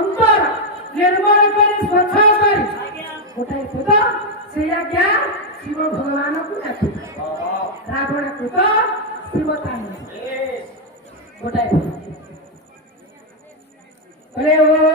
अंतर निर्मल କରି ସ୍ୱଚ୍ଛ କରି ଗୋଟାଏ ପୁତ ସେଇଆ ଜ୍ଞାନ ଶିବ ଭଗବାନଙ୍କୁ ଡାକି ରାବଣ ପୁତ ଶିବ ତାହିଁ ଗୋଟାଏ ବୋଲେ ଓ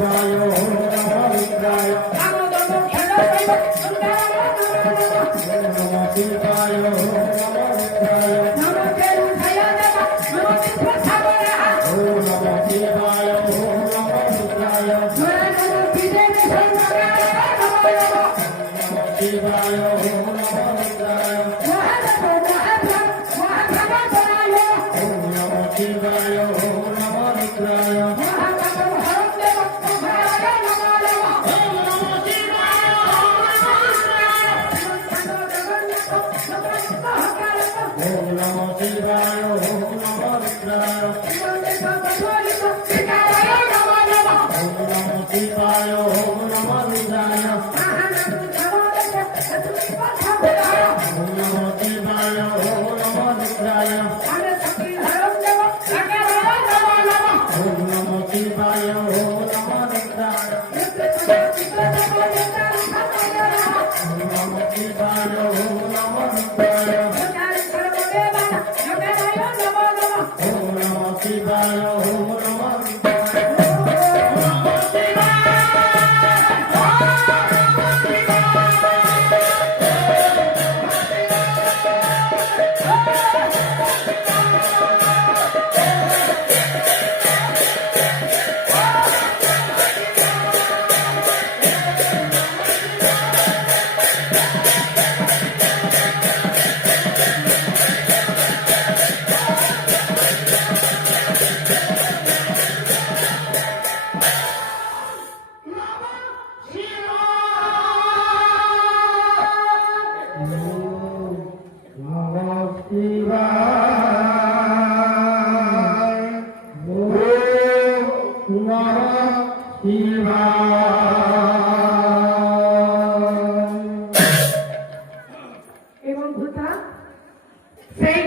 शिवाय ओम नमो रुद्राय कामोदको खेलदैव ओम नमो शिवाय ओम नमो रुद्राय नमो तेरुधय देव नमो तीर्थसागरः ओम नमो शिवाय ओम नमो रुद्राय नमो विजय संसाराय नमो नमो शिवाय ओम नमो रुद्राय महादेव महाभ्रमणाय ओम नमो शिवाय ओम नमो रुद्राय महादेव हरदेव महाराय नमो ओम नमो शिवाय ओम नमो रुद्राय ओम नमो शिवाय ओम नमो रुद्राय ओम नमो शिवाय ओम नमो रुद्राय ओम नमो शिवाय ओम नमो रुद्राय ओम नमो शिवाय ओम नमो रुद्राय ओम नमो शिवाय ओम नमो रुद्राय ओम नमो शिवाय ओम नमो रुद्राय এবং ভূতা সেই